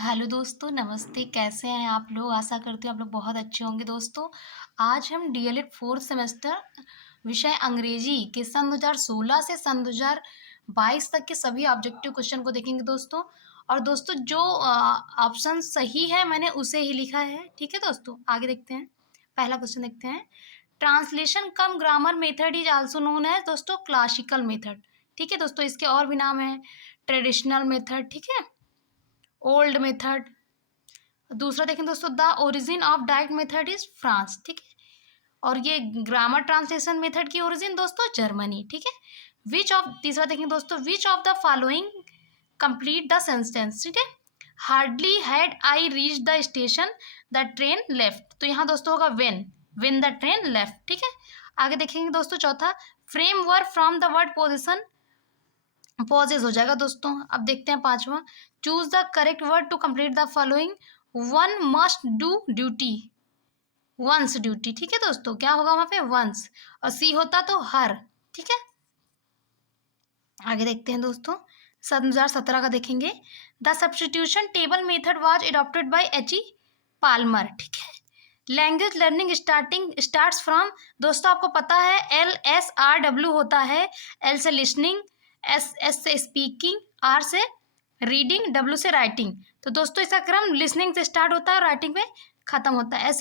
Hello दोस्तों, नमस्ते। कैसे हैं आप लोग? आशा करती हूँ आप लोग बहुत अच्छे होंगे दोस्तों। आज हम डीएलएड 4th सेमेस्टर विषय अंग्रेजी के सन 2016 से सन 2022 तक के सभी ऑब्जेक्टिव क्वेश्चन को देखेंगे दोस्तों। और दोस्तों जो ऑप्शन सही है मैंने उसे ही लिखा है, ठीक है दोस्तों। आगे देखते हैं, पहला क्वेश्चन देखते हैं। Translation cum grammar method is also known as दोस्तों क्लासिकल मेथड, ठीक है दोस्तों। इसके और भी नाम है, ट्रेडिशनल मेथड, ठीक है, ओल्ड मेथड। दूसरा देखें दोस्तों, the origin of direct method is France, ठीक है। और ये ग्रामर ट्रांसलेशन मेथड की ओरिजिन दोस्तों जर्मनी, ठीक है। विच ऑफ तीसरा देखें दोस्तों, which of the following complete the sentence, ठीक है। Hardly had I reach the station the train left, तो यहाँ दोस्तों होगा वेन द ट्रेन लेफ्ट, ठीक है। आगे देखेंगे दोस्तों चौथा, framework from the word position poses हो जाएगा दोस्तों। अब देखते हैं पांचवा, choose the correct word to complete the following, one must do duty, once duty, ठीक है दोस्तों। क्या होगा वहां पे? वंस। और सी होता तो हर, ठीक है। आगे देखते हैं दोस्तों, 2017 का देखेंगे। The substitution table method was adopted by H.E. Palmer, ठीक है। लैंग्वेज लर्निंग स्टार्ट्स फ्रॉम, दोस्तों आपको पता है LSRW होता है। L से लिसनिंग, S से स्पीकिंग, R से रीडिंग, W से राइटिंग। तो दोस्तों इसका क्रम लिसनिंग से स्टार्ट होता है और राइटिंग में खत्म होता है,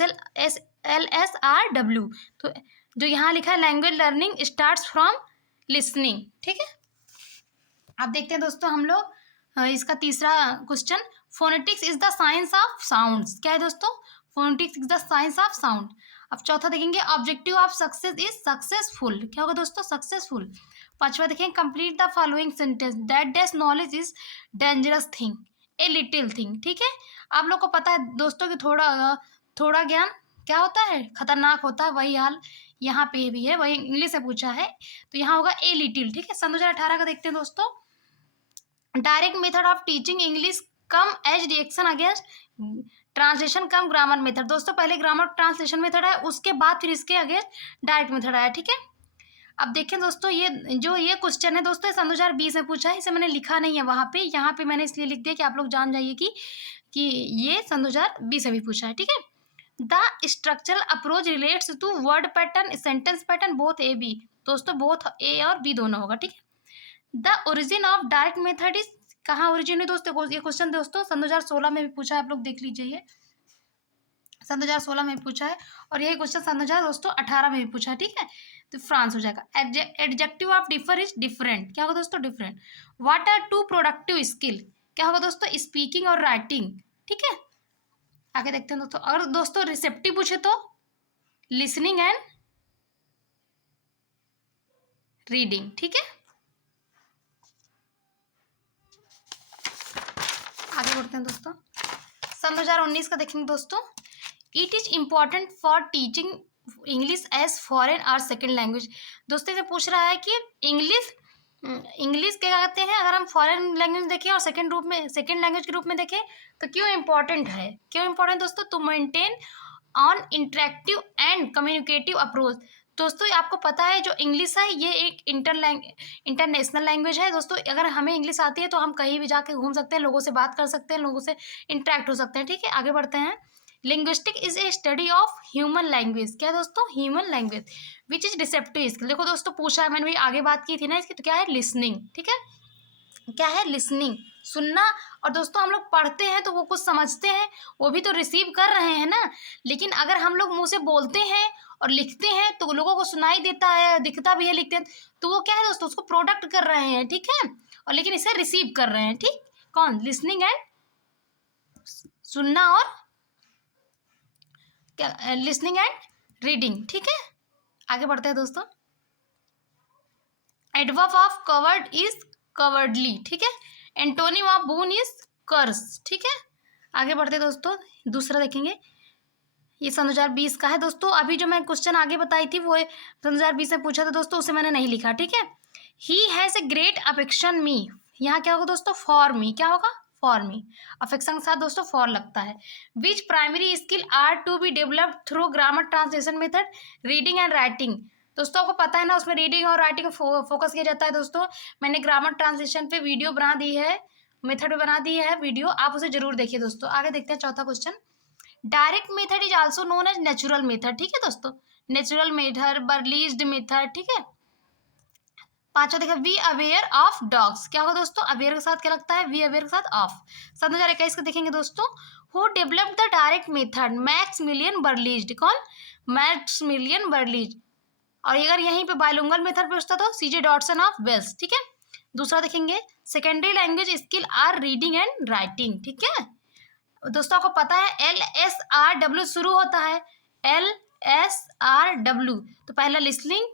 LSRW। तो जो यहाँ लिखा है language learning starts from listening, ठीक है। अब देखते हैं दोस्तों हम लोग इसका तीसरा question, phonetics is the science of sounds, क्या है दोस्तों? Phonetics is the science of sound. अब चौथा देखेंगे, objective of success is successful, क्या होगा दोस्तों? सक्सेसफुल। पांचवा देखेंगे, complete the following sentence, that dash knowledge is dangerous thing, a little thing, ठीक है। आप लोग को पता है दोस्तों कि थोड़ा ज्ञान क्या होता है? खतरनाक होता है। वही हाल यहाँ पे भी है, वही इंग्लिश से पूछा है, तो यहाँ होगा ए लिटिल, ठीक है। सन 2018 का देखते हैं दोस्तों, direct method of teaching English came as reaction against translation cum grammar method. दोस्तों पहले ग्रामर ट्रांसलेशन मेथड है, उसके बाद फिर इसके अगेंस्ट डायरेक्ट मेथड आया, ठीक है। अब देखें दोस्तों, ये क्वेश्चन है दोस्तों, सन 2020 में पूछा है, इसे मैंने लिखा नहीं है वहाँ पे, यहाँ पे मैंने इसलिए लिख दिया कि आप लोग जान जाइए कि ये सन 2020 में भी पूछा है, ठीक है। The structural approach relates to word pattern, sentence pattern, both A B, दोस्तों बोथ ए और बी दोनों होगा, ठीक है। The origin of direct method is, कहाँ ओरिजिन है दोस्तों? ये क्वेश्चन दोस्तों सन 2016 में भी पूछा है, आप लोग देख लीजिए, ये सन 2016 में भी पूछा है। और यही क्वेश्चन सन 2018 में भी पूछा है, ठीक है। तो फ्रांस हो जाएगा। Adjective of differ is different, क्या होगा दोस्तों? Different. What are two productive skill, क्या होगा दोस्तों? स्पीकिंग और राइटिंग, ठीक है। आगे देखते हैं दोस्तों, अगर दोस्तों रिसेप्टिव पूछे तो लिसनिंग एंड रीडिंग, ठीक है। आगे बढ़ते हैं दोस्तों, सन 2019 का देखेंगे दोस्तों, it is important for teaching English as foreign और सेकेंड लैंग्वेज। दोस्तों से पूछ रहा है कि इंग्लिश क्या कहते हैं अगर हम फॉरेन लैंग्वेज देखें और सेकेंड लैंग्वेज के रूप में देखें, तो क्यों इम्पॉर्टेंट है? क्यों इम्पॉर्टेंट दोस्तों? To maintain on interactive and communicative approach. दोस्तों आपको पता है जो इंग्लिश है ये एक इंटरनेशनल लैंग्वेज है दोस्तों। अगर हमें इंग्लिश आती है तो हम कहीं भी जाके घूम सकते हैं, लोगों से बात कर सकते हैं, लोगों से इंटरेक्ट हो सकते हैं, ठीक है। आगे बढ़ते हैं, linguistic is a study of human language, क्या दोस्तों? Human language which is receptive skill. देखो दोस्तों पूछा है, मैंने भी आगे बात की थी ना इसकी, तो क्या है? लिसनिंग, ठीक है। क्या है? लिसनिंग, सुनना। और दोस्तों हम लोग पढ़ते हैं तो वो कुछ समझते हैं, वो भी तो रिसीव कर रहे हैं ना। लेकिन अगर हम लोग मुंह से बोलते हैं और लिखते हैं तो लोगों को सुनाई देता है, दिखता भी है, लिखते हैं, तो वो क्या है दोस्तों? उसको प्रोडक्ट कर रहे हैं, ठीक है। और लेकिन इसे रिसीव कर रहे हैं, ठीक। कौन? लिसनिंग एंड सुनना, और क्या? लिसनिंग एंड रीडिंग, ठीक है। आगे बढ़ते हैं दोस्तों, adverb of covered is cowardly, ठीक है। एंटोनिम ऑफ बून इज कर्स, ठीक है। आगे बढ़ते हैं दोस्तों, दूसरा देखेंगे, ये सन 2020 का है दोस्तों। अभी जो मैं क्वेश्चन आगे बताई थी वो सन 2020 में पूछा था दोस्तों, उसे मैंने नहीं लिखा, ठीक है। He has a great affection me, यहाँ क्या होगा दोस्तों? फॉर मी, क्या होगा? For me. अफेक्शन के साथ दोस्तों फॉर लगता है। Which primary skill are to be developed through grammar translation method, reading and writing. दोस्तों आपको पता है ना, उसमें रीडिंग और राइटिंग फोकस किया जाता है दोस्तों। मैंने ग्रामर ट्रांसलेशन पे वीडियो बना दी है, मेथड बना दी है वीडियो, आप उसे जरूर देखिए दोस्तों। आगे देखते हैं चौथा question. Direct method is also known as natural method, ठीक है दोस्तों, नेचुरल मेथड, बर्लीज्ड मेथड, ठीक है। पांचवा देखा, वी अवेयर ऑफ डॉग्स, क्या होगा दोस्तों, अवेयर के साथ क्या लगता है, वी अवेयर के साथ ऑफ। 2021 का देखेंगे दोस्तों, who developed the direct method, Maximilian Berlitz, कौन, मैक्समिलियन बर्लीज। और अगर यहीं पे बायलिंगुअल मेथड पूछता तो सीजे डॉटसन ऑफ वेल्स, ठीक है। दूसरा देखेंगे, secondary language skill are reading and writing, ठीक है दोस्तों। आपको पता है LSRW शुरू होता है, LSRW, तो पहला लिसनिंग,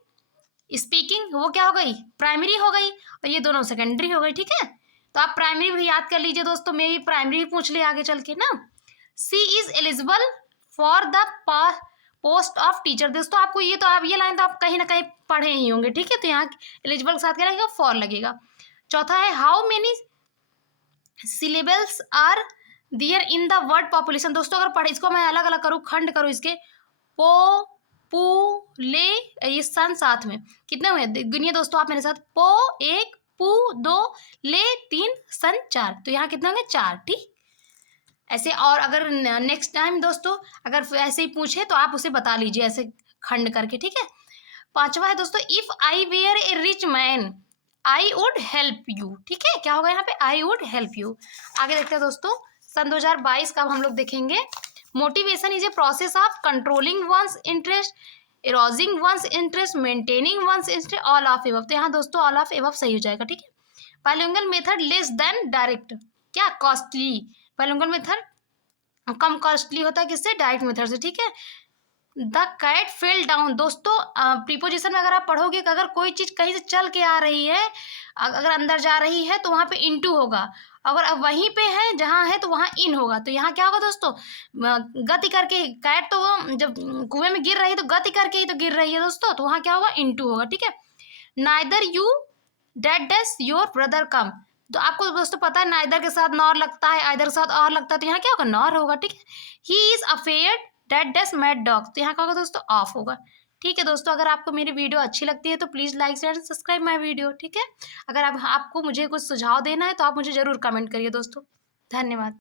स्पीकिंग, वो क्या हो गई, प्राइमरी हो गई, और ये दोनों सेकेंडरी हो गई, ठीक है। तो आप प्राइमरी भी याद कर लीजिए दोस्तों, मे भी प्राइमरी भी पूछ लिया आगे चल के ना। She is eligible for the post of teacher, दोस्तों आपको ये तो, आप ये लाइन तो आप कहीं ना कहीं पढ़े ही होंगे, ठीक है। तो यहाँ एलिजिबल के साथ क्या लगेगा, फॉर लगेगा। चौथा है, how many syllables are there in the word population, दोस्तों अगर पढ़े, इसको मैं अलग अलग करूँ, खंड करूँ इसके, पो, पू, ले, ये सन साथ में कितने हुए, गिनिए दोस्तों आप मेरे साथ, पो 1, पू 2, ले 3, सन 4, तो यहाँ कितने होंगे, 4, ठीक। ऐसे, और अगर नेक्स्ट टाइम दोस्तों अगर ऐसे ही पूछे तो आप उसे बता लीजिए ऐसे खंड करके, ठीक है। पांचवा है दोस्तों, if I were a rich man I would help you, ठीक है, क्या होगा यहाँ पे, आई वुड हेल्प यू। आगे देखते हैं दोस्तों, सन 2022 का हम लोग देखेंगे, motivation is a process of controlling one's interest, arousing one's interest, maintaining one's interest, all of above, तो यहाँ दोस्तों ऑल ऑफ एबव सही हो जाएगा, ठीक है। Bilingual method less than direct, क्या, कॉस्टली, बायलिंगुअल मेथड कम कॉस्टली होता है किससे, डायरेक्ट मेथड से, ठीक है। द कैट फेल डाउन, दोस्तों प्रीपोजिशन में अगर आप पढ़ोगे कि अगर कोई चीज़ कहीं से चल के आ रही है, अगर अंदर जा रही है तो वहाँ पे इनटू होगा, अगर अब वहीं पे है जहाँ है तो वहाँ इन होगा। तो यहाँ क्या होगा दोस्तों, गति करके, कैट तो वो जब कुएं में गिर रही है तो गति करके ही तो गिर रही है दोस्तों, तो वहाँ क्या होगा, इनटू होगा, ठीक है। Neither you that does your brother come, तो आपको दोस्तों पता है नाइदर के साथ नॉर लगता है, आइदर के साथ और लगता है, तो यहाँ क्या होगा, नॉर होगा, ठीक है। He is afraid that does mad dog, तो यहाँ क्या होगा दोस्तों, ऑफ होगा, ठीक है दोस्तों। अगर आपको मेरी वीडियो अच्छी लगती है तो please like share subscribe my video, ठीक है। अगर आपको मुझे कुछ सुझाव देना है तो आप मुझे ज़रूर कमेंट करिए दोस्तों। धन्यवाद।